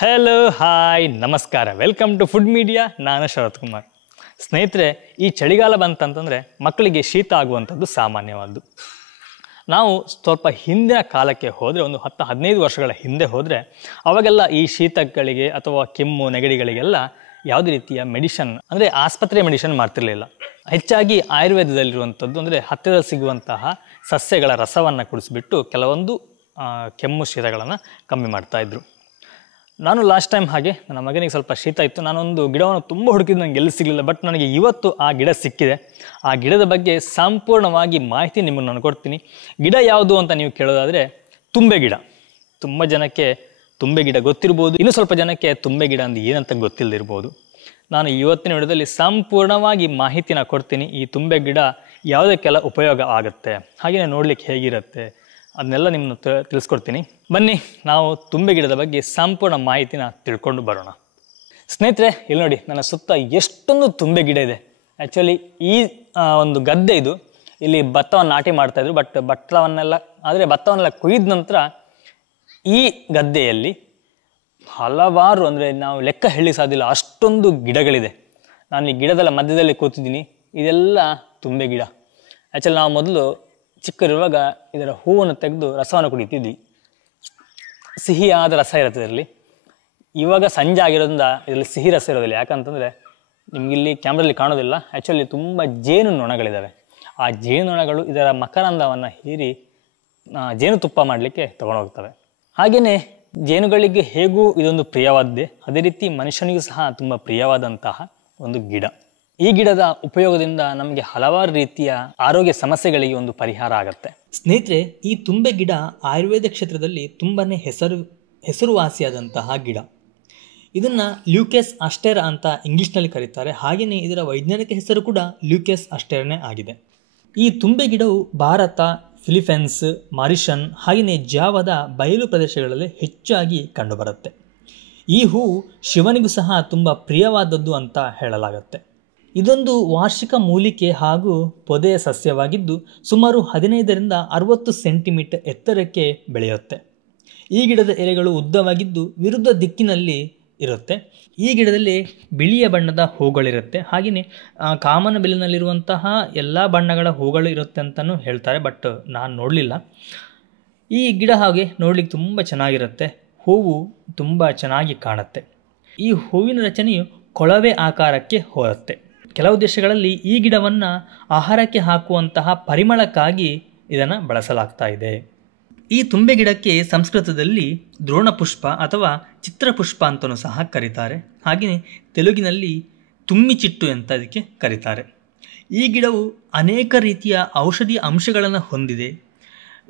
Hello hi ನಮಸ್ಕಾರ, welcome to food media. ನಾನು ಶರತ್ ಕುಮಾರ್. ಸ್ನೇಹಿತರೆ, ಈ ಚಳಿಗಾಲ ಬಂತಂತಂದರೆ ಮಕ್ಕಳಿಗೆ ಶೀತ ಆಗುವಂಥದ್ದು ಸಾಮಾನ್ಯವಾದ್ದು. ನಾವು ಸ್ವಲ್ಪ ಹಿಂದಿನ ಕಾಲಕ್ಕೆ ಹೋದರೆ, ಒಂದು 10-15 ವರ್ಷಗಳ ಹಿಂದೆ ಹೋದರೆ, ಅವಾಗೆಲ್ಲ ಈ ಶೀತಗಳಿಗೆ ಅಥವಾ ಕೆಮ್ಮು ನೆಗಡಿಗಳಿಗೆಲ್ಲ ಯಾವುದೇ ರೀತಿಯ ಮೆಡಿಷನ್ ಅಂದರೆ ಆಸ್ಪತ್ರೆ ಮೆಡಿಷನ್ ಮಾಡ್ತಿರ್ಲಿಲ್ಲ. ಹೆಚ್ಚಾಗಿ ಆಯುರ್ವೇದದಲ್ಲಿರುವಂಥದ್ದು ಅಂದರೆ ಹತ್ತಿರದಲ್ಲಿ ಸಿಗುವಂತಹ ಸಸ್ಯಗಳ ರಸವನ್ನು ಕುಡಿಸ್ಬಿಟ್ಟು ಕೆಲವೊಂದು ಕೆಮ್ಮು ಶೀತಗಳನ್ನು ಕಮ್ಮಿ ಮಾಡ್ತಾಯಿದ್ರು. ನಾನು ಲಾಸ್ಟ್ ಟೈಮ್ ಹಾಗೆ ನನ್ನ ಮಗನಿಗೆ ಸ್ವಲ್ಪ ಶೀತ ಇತ್ತು. ನಾನೊಂದು ಗಿಡವನ್ನು ತುಂಬ ಹುಡುಕಿದ್ದು ನನಗೆ ಎಲ್ಲಿ ಸಿಗಲಿಲ್ಲ. ಬಟ್ ನನಗೆ ಇವತ್ತು ಆ ಗಿಡ ಸಿಕ್ಕಿದೆ. ಆ ಗಿಡದ ಬಗ್ಗೆ ಸಂಪೂರ್ಣವಾಗಿ ಮಾಹಿತಿ ನಿಮಗೆ ನಾನು ಕೊಡ್ತೀನಿ. ಗಿಡ ಯಾವುದು ಅಂತ ನೀವು ಕೇಳೋದಾದರೆ ತುಂಬೆ ಗಿಡ. ತುಂಬ ಜನಕ್ಕೆ ತುಂಬೆ ಗಿಡ ಗೊತ್ತಿರ್ಬೋದು, ಇನ್ನು ಸ್ವಲ್ಪ ಜನಕ್ಕೆ ತುಂಬೆ ಗಿಡ ಅಂದ್ರೆ ಏನಂತ ಗೊತ್ತಿಲ್ಲದಿರ್ಬೋದು. ನಾನು ಇವತ್ತಿನ ವಿಡಿಯೋದಲ್ಲಿ ಸಂಪೂರ್ಣವಾಗಿ ಮಾಹಿತಿನ ಕೊಡ್ತೀನಿ. ಈ ತುಂಬೆ ಗಿಡ ಯಾವುದಕ್ಕೆಲ್ಲ ಉಪಯೋಗ ಆಗುತ್ತೆ, ಹಾಗೆಯೇ ನೋಡ್ಲಿಕ್ಕೆ ಹೇಗಿರುತ್ತೆ ಅದನ್ನೆಲ್ಲ ನಿಮ್ಮನ್ನು ತಿಳಿಸ್ಕೊಡ್ತೀನಿ. ಬನ್ನಿ, ನಾವು ತುಂಬೆ ಗಿಡದ ಬಗ್ಗೆ ಸಂಪೂರ್ಣ ಮಾಹಿತಿನ ತಿಳ್ಕೊಂಡು ಬರೋಣ. ಸ್ನೇಹಿತರೆ, ಇಲ್ಲಿ ನೋಡಿ, ನನ್ನ ಸುತ್ತ ಎಷ್ಟೊಂದು ತುಂಬೆ ಗಿಡ ಇದೆ. ಆ್ಯಕ್ಚುಲಿ ಈ ಒಂದು ಗದ್ದೆ ಇದು. ಇಲ್ಲಿ ಭತ್ತವನ್ನು ನಾಟಿ ಮಾಡ್ತಾಯಿದ್ರು. ಭತ್ತವನ್ನೆಲ್ಲ ಕೊಯ್ದ ನಂತರ ಈ ಗದ್ದೆಯಲ್ಲಿ ಹಲವಾರು, ಅಂದರೆ ನಾವು ಲೆಕ್ಕ ಹೇಳಿ ಸಾಧ್ಯಲ್ಲ ಅಷ್ಟೊಂದು ಗಿಡಗಳಿದೆ. ನಾನು ಈ ಗಿಡದ ಮಧ್ಯದಲ್ಲಿ ಕೂತಿದ್ದೀನಿ. ಇದೆಲ್ಲ ತುಂಬೆ ಗಿಡ. ಆ್ಯಕ್ಚುಲಿ ನಾವು ಮೊದಲು ಚಿಕ್ಕರಿರುವಾಗ ಇದರ ಹೂವನ್ನು ತೆಗೆದು ರಸವನ್ನು ಕುಡಿತಿದ್ವಿ. ಸಿಹಿಯಾದ ರಸ ಇರುತ್ತೆ ಇದರಲ್ಲಿ. ಇವಾಗ ಸಂಜೆ ಆಗಿರೋದ್ರಿಂದ ಇದರಲ್ಲಿ ಸಿಹಿ ರಸ ಇರೋದಿಲ್ಲ. ಯಾಕಂತಂದರೆ ನಿಮಗಿಲ್ಲಿ ಕ್ಯಾಮ್ರಲ್ಲಿ ಕಾಣೋದಿಲ್ಲ. ಆ್ಯಕ್ಚುಲಿ ತುಂಬ ಜೇನುನೊಣಗಳಿದ್ದಾವೆ. ಆ ಜೇನುನೊಣಗಳು ಇದರ ಮಕರಂದವನ್ನು ಹೀರಿ ಜೇನುತುಪ್ಪ ಮಾಡಲಿಕ್ಕೆ ತಗೊಂಡೋಗ್ತವೆ. ಹಾಗೆಯೇ ಜೇನುಗಳಿಗೆ ಹೇಗೂ ಇದೊಂದು ಪ್ರಿಯವಾದ್ದೇ, ಅದೇ ರೀತಿ ಮನುಷ್ಯನಿಗೂ ಸಹ ತುಂಬ ಪ್ರಿಯವಾದಂತಹ ಒಂದು ಗಿಡ. ಈ ಗಿಡದ ಉಪಯೋಗದಿಂದ ನಮಗೆ ಹಲವಾರು ರೀತಿಯ ಆರೋಗ್ಯ ಸಮಸ್ಯೆಗಳಿಗೆ ಒಂದು ಪರಿಹಾರ ಆಗುತ್ತೆ. ಸ್ನೇಹಿತರೆ, ಈ ತುಂಬೆ ಗಿಡ ಆಯುರ್ವೇದ ಕ್ಷೇತ್ರದಲ್ಲಿ ತುಂಬನೇ ಹೆಸರುವಾಸಿಯಾದಂತಹ ಗಿಡ. ಇದನ್ನು ಲ್ಯೂಕಸ್ ಅಸ್ಟೆರಾ ಅಂತ ಇಂಗ್ಲೀಷ್ನಲ್ಲಿ ಕರೀತಾರೆ. ಹಾಗೆಯೇ ಇದರ ವೈಜ್ಞಾನಿಕ ಹೆಸರು ಕೂಡ ಲ್ಯೂಕಸ್ ಅಸ್ಟೆರಾನೇ ಆಗಿದೆ. ಈ ತುಂಬೆ ಗಿಡವು ಭಾರತ, ಫಿಲಿಪೈನ್ಸ್, ಮಾರಿಷನ್ ಹಾಗೆಯೇ ಜಾವದ ಬಯಲು ಪ್ರದೇಶಗಳಲ್ಲಿ ಹೆಚ್ಚಾಗಿ ಕಂಡುಬರುತ್ತೆ. ಈ ಹೂವು ಶಿವನಿಗೂ ಸಹ ತುಂಬ ಪ್ರಿಯವಾದದ್ದು ಅಂತ ಹೇಳಲಾಗುತ್ತೆ. ಇದೊಂದು ವಾರ್ಷಿಕ ಮೂಲಿಕೆ ಹಾಗೂ ಪೊದೆಯ ಸಸ್ಯವಾಗಿದ್ದು ಸುಮಾರು 15ರಿಂದ 60 ಸೆಂಟಿಮೀಟರ್ ಎತ್ತರಕ್ಕೆ ಬೆಳೆಯುತ್ತೆ. ಈ ಗಿಡದ ಎಲೆಗಳು ಉದ್ದವಾಗಿದ್ದು ವಿರುದ್ಧ ದಿಕ್ಕಿನಲ್ಲಿ ಇರುತ್ತೆ. ಈ ಗಿಡದಲ್ಲಿ ಬಿಳಿಯ ಬಣ್ಣದ ಹೂಗಳಿರುತ್ತೆ. ಹಾಗೆಯೇ ಕಾಮನ ಬಿಲ್ಲಿನಲ್ಲಿರುವಂತಹ ಎಲ್ಲ ಬಣ್ಣಗಳ ಹೂಗಳು ಇರುತ್ತೆ ಅಂತಲೂ ಹೇಳ್ತಾರೆ. ಬಟ್ ನಾನು ನೋಡಲಿಲ್ಲ. ಈ ಗಿಡ ಹಾಗೆ ನೋಡಲಿಕ್ಕೆ ತುಂಬ ಚೆನ್ನಾಗಿರುತ್ತೆ. ಹೂವು ತುಂಬ ಚೆನ್ನಾಗಿ ಕಾಣುತ್ತೆ. ಈ ಹೂವಿನ ರಚನೆಯು ಕೊಳವೆ ಆಕಾರಕ್ಕೆ ಹೋಗುತ್ತೆ. ಕೆಲವು ದೇಶಗಳಲ್ಲಿ ಈ ಗಿಡವನ್ನು ಆಹಾರಕ್ಕೆ ಹಾಕುವಂತಹ ಪರಿಮಳಕ್ಕಾಗಿ ಇದನ್ನು ಬಳಸಲಾಗ್ತಾ ಇದೆ. ಈ ತುಂಬೆ ಗಿಡಕ್ಕೆ ಸಂಸ್ಕೃತದಲ್ಲಿ ದ್ರೋಣಪುಷ್ಪ ಅಥವಾ ಚಿತ್ರಪುಷ್ಪ ಅಂತಲೂ ಸಹ ಕರೀತಾರೆ. ಹಾಗೆಯೇ ತೆಲುಗಿನಲ್ಲಿ ತುಂಮಿಚಿಟ್ಟು ಅಂತ ಇದಕ್ಕೆ ಕರೀತಾರೆ. ಈ ಗಿಡವು ಅನೇಕ ರೀತಿಯ ಔಷಧೀಯ ಅಂಶಗಳನ್ನು ಹೊಂದಿದೆ.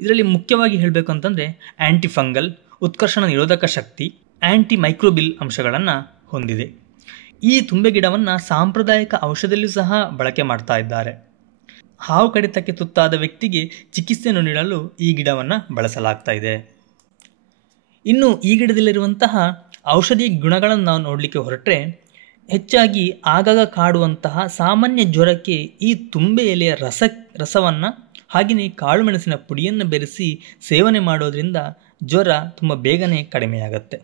ಇದರಲ್ಲಿ ಮುಖ್ಯವಾಗಿ ಹೇಳಬೇಕು ಅಂತಂದರೆ ಆ್ಯಂಟಿಫಂಗಲ್, ಉತ್ಕರ್ಷಣ ನಿರೋಧಕ ಶಕ್ತಿ, ಆ್ಯಂಟಿ ಮೈಕ್ರೋಬಿಲ್ ಅಂಶಗಳನ್ನು ಹೊಂದಿದೆ. ಈ ತುಂಬೆ ಗಿಡವನ್ನು ಸಾಂಪ್ರದಾಯಿಕ ಔಷಧಿಯಲ್ಲೂ ಸಹ ಬಳಕೆ ಮಾಡ್ತಾ ಇದ್ದಾರೆ. ಹಾವು ಕಡಿತಕ್ಕೆ ತುತ್ತಾದ ವ್ಯಕ್ತಿಗೆ ಚಿಕಿತ್ಸೆಯನ್ನು ನೀಡಲು ಈ ಗಿಡವನ್ನು ಬಳಸಲಾಗ್ತಾ ಇದೆ. ಇನ್ನು ಈ ಗಿಡದಲ್ಲಿರುವಂತಹ ಔಷಧೀಯ ಗುಣಗಳನ್ನು ನಾವು ನೋಡಲಿಕ್ಕೆ ಹೊರಟ್ರೆ, ಹೆಚ್ಚಾಗಿ ಆಗಾಗ ಕಾಡುವಂತಹ ಸಾಮಾನ್ಯ ಜ್ವರಕ್ಕೆ ಈ ತುಂಬೆ ಎಲೆಯ ರಸವನ್ನು ಹಾಗೆಯೇ ಕಾಳುಮೆಣಸಿನ ಪುಡಿಯನ್ನು ಬೆರೆಸಿ ಸೇವನೆ ಮಾಡೋದ್ರಿಂದ ಜ್ವರ ತುಂಬ ಬೇಗನೆ ಕಡಿಮೆಯಾಗುತ್ತೆ.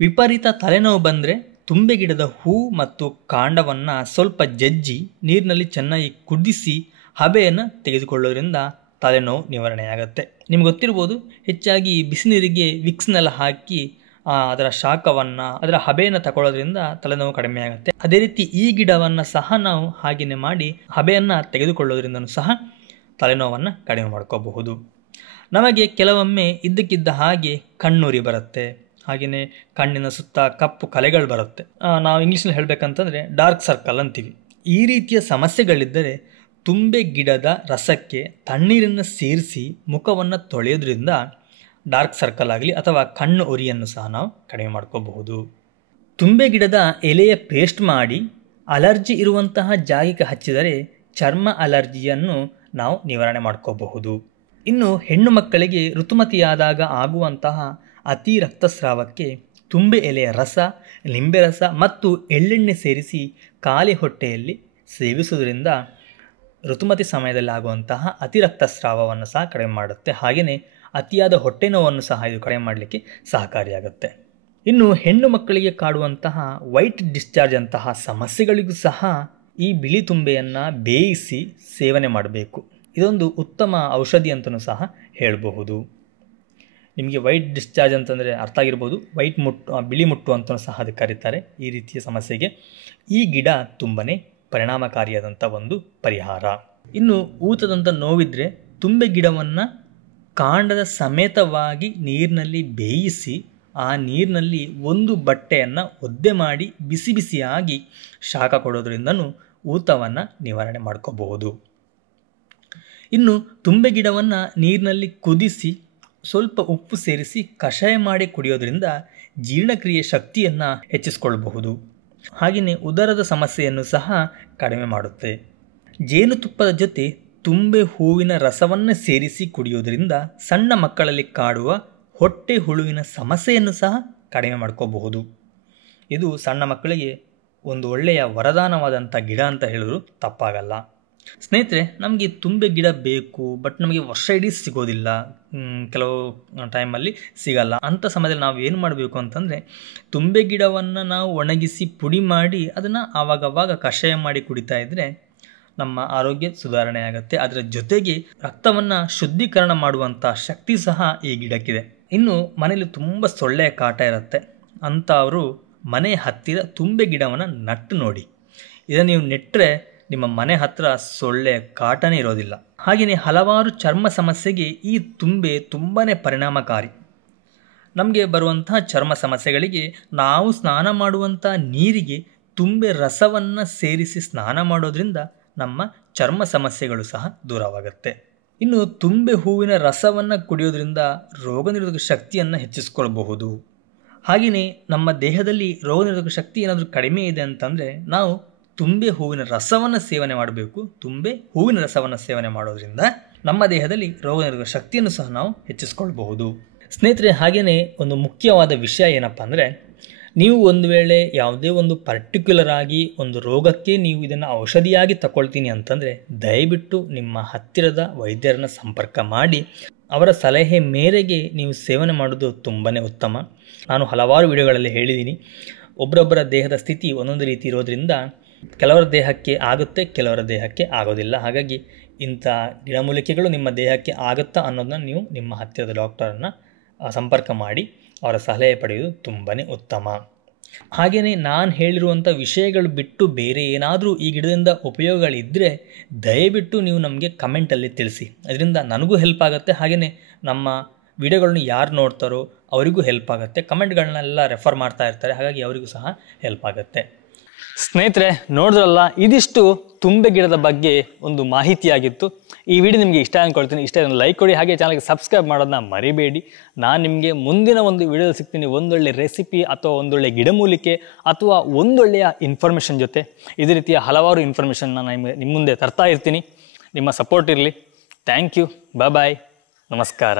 ವಿಪರೀತ ತಲೆನೋವು ಬಂದರೆ ತುಂಬೆ ಗಿಡದ ಹೂ ಮತ್ತು ಕಾಂಡವನ್ನು ಸ್ವಲ್ಪ ಜಜ್ಜಿ ನೀರಿನಲ್ಲಿ ಚೆನ್ನಾಗಿ ಕುದಿಸಿ ಹಬೆಯನ್ನು ತೆಗೆದುಕೊಳ್ಳೋದ್ರಿಂದ ತಲೆನೋವು ನಿವಾರಣೆಯಾಗುತ್ತೆ. ನಿಮ್ಗೆ ಗೊತ್ತಿರ್ಬೋದು, ಹೆಚ್ಚಾಗಿ ಬಿಸಿ ನೀರಿಗೆ ವಿಕ್ಸ್ನೆಲ್ಲ ಹಾಕಿ ಅದರ ಶಾಖವನ್ನು, ಅದರ ಹಬೆಯನ್ನು ತಗೊಳ್ಳೋದ್ರಿಂದ ತಲೆನೋವು ಕಡಿಮೆ ಆಗುತ್ತೆ. ಅದೇ ರೀತಿ ಈ ಗಿಡವನ್ನು ಸಹ ನಾವು ಹಾಗೆಯೇ ಮಾಡಿ ಹಬೆಯನ್ನು ತೆಗೆದುಕೊಳ್ಳೋದ್ರಿಂದನೂ ಸಹ ತಲೆನೋವನ್ನು ಕಡಿಮೆ ಮಾಡ್ಕೋಬಹುದು. ನಮಗೆ ಕೆಲವೊಮ್ಮೆ ಇದ್ದಕ್ಕಿದ್ದ ಹಾಗೆ ಕಣ್ಣುರಿ ಬರುತ್ತೆ. ಹಾಗೆಯೇ ಕಣ್ಣಿನ ಸುತ್ತ ಕಪ್ಪು ಕಲೆಗಳು ಬರುತ್ತೆ. ನಾವು ಇಂಗ್ಲೀಷ್ನಲ್ಲಿ ಹೇಳಬೇಕಂತಂದರೆ ಡಾರ್ಕ್ ಸರ್ಕಲ್ ಅಂತೀವಿ. ಈ ರೀತಿಯ ಸಮಸ್ಯೆಗಳಿದ್ದರೆ ತುಂಬೆ ಗಿಡದ ರಸಕ್ಕೆ ತಣ್ಣೀರನ್ನು ಸೇರಿಸಿ ಮುಖವನ್ನು ತೊಳೆಯೋದ್ರಿಂದ ಡಾರ್ಕ್ ಸರ್ಕಲ್ ಆಗಲಿ ಅಥವಾ ಕಣ್ಣು ಉರಿಯನ್ನು ಸಹ ನಾವು ಕಡಿಮೆ ಮಾಡ್ಕೋಬಹುದು. ತುಂಬೆ ಗಿಡದ ಎಲೆಯ ಪೇಸ್ಟ್ ಮಾಡಿ ಅಲರ್ಜಿ ಇರುವಂತಹ ಜಾಗಕ್ಕೆ ಹಚ್ಚಿದರೆ ಚರ್ಮ ಅಲರ್ಜಿಯನ್ನು ನಾವು ನಿವಾರಣೆ ಮಾಡ್ಕೋಬಹುದು. ಇನ್ನು ಹೆಣ್ಣು ಮಕ್ಕಳಿಗೆ ಋತುಮತಿಯಾದಾಗ ಆಗುವಂತಹ ಅತಿ ರಕ್ತಸ್ರಾವಕ್ಕೆ ತುಂಬೆ ಎಲೆಯ ರಸ, ಲಿಂಬೆ ರಸ ಮತ್ತು ಎಳ್ಳೆಣ್ಣೆ ಸೇರಿಸಿ ಖಾಲಿ ಹೊಟ್ಟೆಯಲ್ಲಿ ಸೇವಿಸುವುದರಿಂದ ಋತುಮತಿ ಸಮಯದಲ್ಲಿ ಆಗುವಂತಹ ಅತಿ ರಕ್ತಸ್ರಾವವನ್ನು ಸಹ ಕಡಿಮೆ ಮಾಡುತ್ತೆ. ಹಾಗೆಯೇ ಅತಿಯಾದ ಹೊಟ್ಟೆ ನೋವನ್ನು ಸಹ ಇದು ಕಡಿಮೆ ಮಾಡಲಿಕ್ಕೆ ಸಹಕಾರಿಯಾಗುತ್ತೆ. ಇನ್ನು ಹೆಣ್ಣು ಮಕ್ಕಳಿಗೆ ಕಾಡುವಂತಹ ವೈಟ್ ಡಿಸ್ಚಾರ್ಜ್ ಅಂತಹ ಸಮಸ್ಯೆಗಳಿಗೂ ಸಹ ಈ ಬಿಳಿ ತುಂಬೆಯನ್ನು ಬೇಯಿಸಿ ಸೇವನೆ ಮಾಡಬೇಕು. ಇದೊಂದು ಉತ್ತಮ ಔಷಧಿ ಅಂತಲೂ ಸಹ ಹೇಳಬಹುದು. ನಿಮಗೆ ವೈಟ್ ಡಿಸ್ಚಾರ್ಜ್ ಅಂತಂದರೆ ಅರ್ಥ ಆಗಿರ್ಬೋದು, ಬಿಳಿ ಮುಟ್ಟು ಅಂತಲೂ ಸಹ ಅದಕ್ಕೆ ಕರೀತಾರೆ. ಈ ರೀತಿಯ ಸಮಸ್ಯೆಗೆ ಈ ಗಿಡ ತುಂಬನೇ ಪರಿಣಾಮಕಾರಿಯಾದಂಥ ಒಂದು ಪರಿಹಾರ. ಇನ್ನು ಊತದಂಥ ನೋವಿದ್ರೆ ತುಂಬೆ ಗಿಡವನ್ನು ಕಾಂಡದ ಸಮೇತವಾಗಿ ನೀರಿನಲ್ಲಿ ಬೇಯಿಸಿ ಆ ನೀರಿನಲ್ಲಿ ಒಂದು ಬಟ್ಟೆಯನ್ನು ಒದ್ದೆ ಮಾಡಿ ಬಿಸಿ ಬಿಸಿಯಾಗಿ ಶಾಖ ಕೊಡೋದ್ರಿಂದನೂ ಊತವನ್ನು ನಿವಾರಣೆ ಮಾಡ್ಕೋಬಹುದು. ಇನ್ನು ತುಂಬೆ ಗಿಡವನ್ನು ನೀರಿನಲ್ಲಿ ಕುದಿಸಿ ಸ್ವಲ್ಪ ಉಪ್ಪು ಸೇರಿಸಿ ಕಷಾಯ ಮಾಡಿ ಕುಡಿಯೋದ್ರಿಂದ ಜೀರ್ಣಕ್ರಿಯೆ ಶಕ್ತಿಯನ್ನು ಹೆಚ್ಚಿಸಿಕೊಳ್ಳಬಹುದು. ಹಾಗೆಯೇ ಉದರದ ಸಮಸ್ಯೆಯನ್ನು ಸಹ ಕಡಿಮೆ ಮಾಡುತ್ತೆ. ಜೇನುತುಪ್ಪದ ಜೊತೆ ತುಂಬೆ ಹೂವಿನ ರಸವನ್ನು ಸೇರಿಸಿ ಕುಡಿಯೋದ್ರಿಂದ ಸಣ್ಣ ಮಕ್ಕಳಲ್ಲಿ ಕಾಡುವ ಹೊಟ್ಟೆ ಹುಳುವಿನ ಸಮಸ್ಯೆಯನ್ನು ಸಹ ಕಡಿಮೆ ಮಾಡ್ಕೋಬಹುದು. ಇದು ಸಣ್ಣ ಮಕ್ಕಳಿಗೆ ಒಂದು ಒಳ್ಳೆಯ ವರದಾನವಾದಂಥ ಗಿಡ ಅಂತ ಹೇಳಿದ್ರು ತಪ್ಪಾಗಲ್ಲ. ಸ್ನೇಹಿತರೆ, ನಮಗೆ ತುಂಬೆ ಗಿಡ ಬೇಕು, ಬಟ್ ನಮಗೆ ವರ್ಷ ಇಡೀ ಸಿಗೋದಿಲ್ಲ, ಕೆಲವು ಟೈಮಲ್ಲಿ ಸಿಗಲ್ಲ. ಅಂಥ ಸಮಯದಲ್ಲಿ ನಾವು ಏನು ಮಾಡಬೇಕು ಅಂತಂದರೆ, ತುಂಬೆ ಗಿಡವನ್ನು ನಾವು ಒಣಗಿಸಿ ಪುಡಿ ಮಾಡಿ ಅದನ್ನು ಆವಾಗವಾಗ ಕಷಾಯ ಮಾಡಿ ಕುಡಿತಾ ಇದ್ದರೆ ನಮ್ಮ ಆರೋಗ್ಯ ಸುಧಾರಣೆ ಆಗುತ್ತೆ. ಅದರ ಜೊತೆಗೆ ರಕ್ತವನ್ನು ಶುದ್ಧೀಕರಣ ಮಾಡುವಂಥ ಶಕ್ತಿ ಸಹ ಈ ಗಿಡಕ್ಕಿದೆ. ಇನ್ನು ಮನೆಯಲ್ಲಿ ತುಂಬ ಸೊಳ್ಳೆಯ ಕಾಟ ಇರುತ್ತೆ ಅಂಥವರು ಮನೆ ಹತ್ತಿರ ತುಂಬೆ ಗಿಡವನ್ನು ನಟ್ಟು ನೋಡಿ. ಇದನ್ನು ನೀವು ನೆಟ್ಟರೆ ನಿಮ್ಮ ಮನೆ ಹತ್ತಿರ ಸೊಳ್ಳೆ ಕಾಟನೇ ಇರೋದಿಲ್ಲ. ಹಾಗೆಯೇ ಹಲವಾರು ಚರ್ಮ ಸಮಸ್ಯೆಗೆ ಈ ತುಂಬೆ ತುಂಬಾ ಪರಿಣಾಮಕಾರಿ. ನಮಗೆ ಬರುವಂತಹ ಚರ್ಮ ಸಮಸ್ಯೆಗಳಿಗೆ ನಾವು ಸ್ನಾನ ಮಾಡುವಂಥ ನೀರಿಗೆ ತುಂಬೆ ರಸವನ್ನು ಸೇರಿಸಿ ಸ್ನಾನ ಮಾಡೋದ್ರಿಂದ ನಮ್ಮ ಚರ್ಮ ಸಮಸ್ಯೆಗಳು ಸಹ ದೂರವಾಗುತ್ತೆ. ಇನ್ನು ತುಂಬೆ ಹೂವಿನ ರಸವನ್ನು ಕುಡಿಯೋದ್ರಿಂದ ರೋಗನಿರೋಧಕ ಶಕ್ತಿಯನ್ನು ಹೆಚ್ಚಿಸ್ಕೊಳ್ಬಹುದು. ಹಾಗೆಯೇ ನಮ್ಮ ದೇಹದಲ್ಲಿ ರೋಗನಿರೋಧಕ ಶಕ್ತಿ ಏನಾದರೂ ಕಡಿಮೆ ಇದೆ ಅಂತಂದರೆ ನಾವು ತುಂಬೆ ಹೂವಿನ ರಸವನ್ನು ಸೇವನೆ ಮಾಡಬೇಕು. ತುಂಬೆ ಹೂವಿನ ರಸವನ್ನು ಸೇವನೆ ಮಾಡೋದ್ರಿಂದ ನಮ್ಮ ದೇಹದಲ್ಲಿ ರೋಗನಿರೋಧಕ ಶಕ್ತಿಯನ್ನು ಸಹ ನಾವು ಹೆಚ್ಚಿಸ್ಕೊಳ್ಬಹುದು. ಸ್ನೇಹಿತರೆ, ಹಾಗೆಯೇ ಒಂದು ಮುಖ್ಯವಾದ ವಿಷಯ ಏನಪ್ಪ ಅಂದರೆ, ನೀವು ಒಂದು ವೇಳೆ ಯಾವುದೇ ಒಂದು ಪರ್ಟಿಕ್ಯುಲರ್ ಆಗಿ ಒಂದು ರೋಗಕ್ಕೆ ನೀವು ಇದನ್ನು ಔಷಧಿಯಾಗಿ ತಗೊಳ್ತೀನಿ ಅಂತಂದರೆ ದಯವಿಟ್ಟು ನಿಮ್ಮ ಹತ್ತಿರದ ವೈದ್ಯರನ್ನು ಸಂಪರ್ಕ ಮಾಡಿ ಅವರ ಸಲಹೆ ಮೇರೆಗೆ ನೀವು ಸೇವನೆ ಮಾಡೋದು ತುಂಬಾ ಉತ್ತಮ. ನಾನು ಹಲವಾರು ವಿಡಿಯೋಗಳಲ್ಲಿ ಹೇಳಿದ್ದೀನಿ, ಒಬ್ಬರೊಬ್ಬರ ದೇಹದ ಸ್ಥಿತಿ ಒಂದೊಂದು ರೀತಿ ಇರೋದ್ರಿಂದ ಕೆಲವರ ದೇಹಕ್ಕೆ ಆಗುತ್ತೆ, ಕೆಲವರ ದೇಹಕ್ಕೆ ಆಗೋದಿಲ್ಲ. ಹಾಗಾಗಿ ಇಂಥ ಗಿಡಮೂಲಿಕೆಗಳು ನಿಮ್ಮ ದೇಹಕ್ಕೆ ಆಗುತ್ತಾ ಅನ್ನೋದನ್ನ ನೀವು ನಿಮ್ಮ ಹತ್ತಿರದ ಡಾಕ್ಟರನ್ನು ಸಂಪರ್ಕ ಮಾಡಿ ಅವರ ಸಲಹೆ ಪಡೆಯುವುದು ತುಂಬಾ ಉತ್ತಮ. ಹಾಗೆಯೇ ನಾನು ಹೇಳಿರುವಂಥ ವಿಷಯಗಳು ಬಿಟ್ಟು ಬೇರೆ ಏನಾದರೂ ಈ ಗಿಡದಿಂದ ಉಪಯೋಗಗಳಿದ್ದರೆ ದಯವಿಟ್ಟು ನೀವು ನಮಗೆ ಕಮೆಂಟಲ್ಲಿ ತಿಳಿಸಿ. ಅದರಿಂದ ನನಗೂ ಹೆಲ್ಪ್ ಆಗುತ್ತೆ, ಹಾಗೆಯೇ ನಮ್ಮ ವಿಡಿಯೋಗಳನ್ನ ಯಾರು ನೋಡ್ತಾರೋ ಅವರಿಗೂ ಹೆಲ್ಪ್ ಆಗುತ್ತೆ. ಕಮೆಂಟ್ಗಳನ್ನೆಲ್ಲ ರೆಫರ್ ಮಾಡ್ತಾ ಇರ್ತಾರೆ, ಹಾಗಾಗಿ ಅವರಿಗೂ ಸಹ ಹೆಲ್ಪ್ ಆಗುತ್ತೆ. ಸ್ನೇಹಿತರೆ, ನೋಡಿದ್ರಲ್ಲ, ಇದಿಷ್ಟು ತುಂಬೆ ಗಿಡದ ಬಗ್ಗೆ ಒಂದು ಮಾಹಿತಿಯಾಗಿತ್ತು. ಈ ವಿಡಿಯೋ ನಿಮಗೆ ಇಷ್ಟ ಅಂದ್ಕೊಳ್ತೀನಿ. ಇಷ್ಟ ಲೈಕ್ ಕೊಡಿ, ಹಾಗೆ ಚಾನಲ್ಗೆ ಸಬ್ಸ್ಕ್ರೈಬ್ ಮಾಡೋದನ್ನ ಮರಿಬೇಡಿ. ನಾನು ನಿಮಗೆ ಮುಂದಿನ ಒಂದು ವಿಡಿಯೋದಲ್ಲಿ ಸಿಗ್ತೀನಿ ಒಂದೊಳ್ಳೆ ರೆಸಿಪಿ ಅಥವಾ ಒಂದೊಳ್ಳೆ ಗಿಡಮೂಲಿಕೆ ಅಥವಾ ಒಂದೊಳ್ಳೆಯ ಇನ್ಫಾರ್ಮೇಷನ್ ಜೊತೆ. ಇದೇ ರೀತಿಯ ಹಲವಾರು ಇನ್ಫಾರ್ಮೇಷನ್ನ ನಿಮ್ಮ ಮುಂದೆ ತರ್ತಾ ಇರ್ತೀನಿ. ನಿಮ್ಮ ಸಪೋರ್ಟ್ ಇರಲಿ. Thank you. ಬಾಯ್. ನಮಸ್ಕಾರ.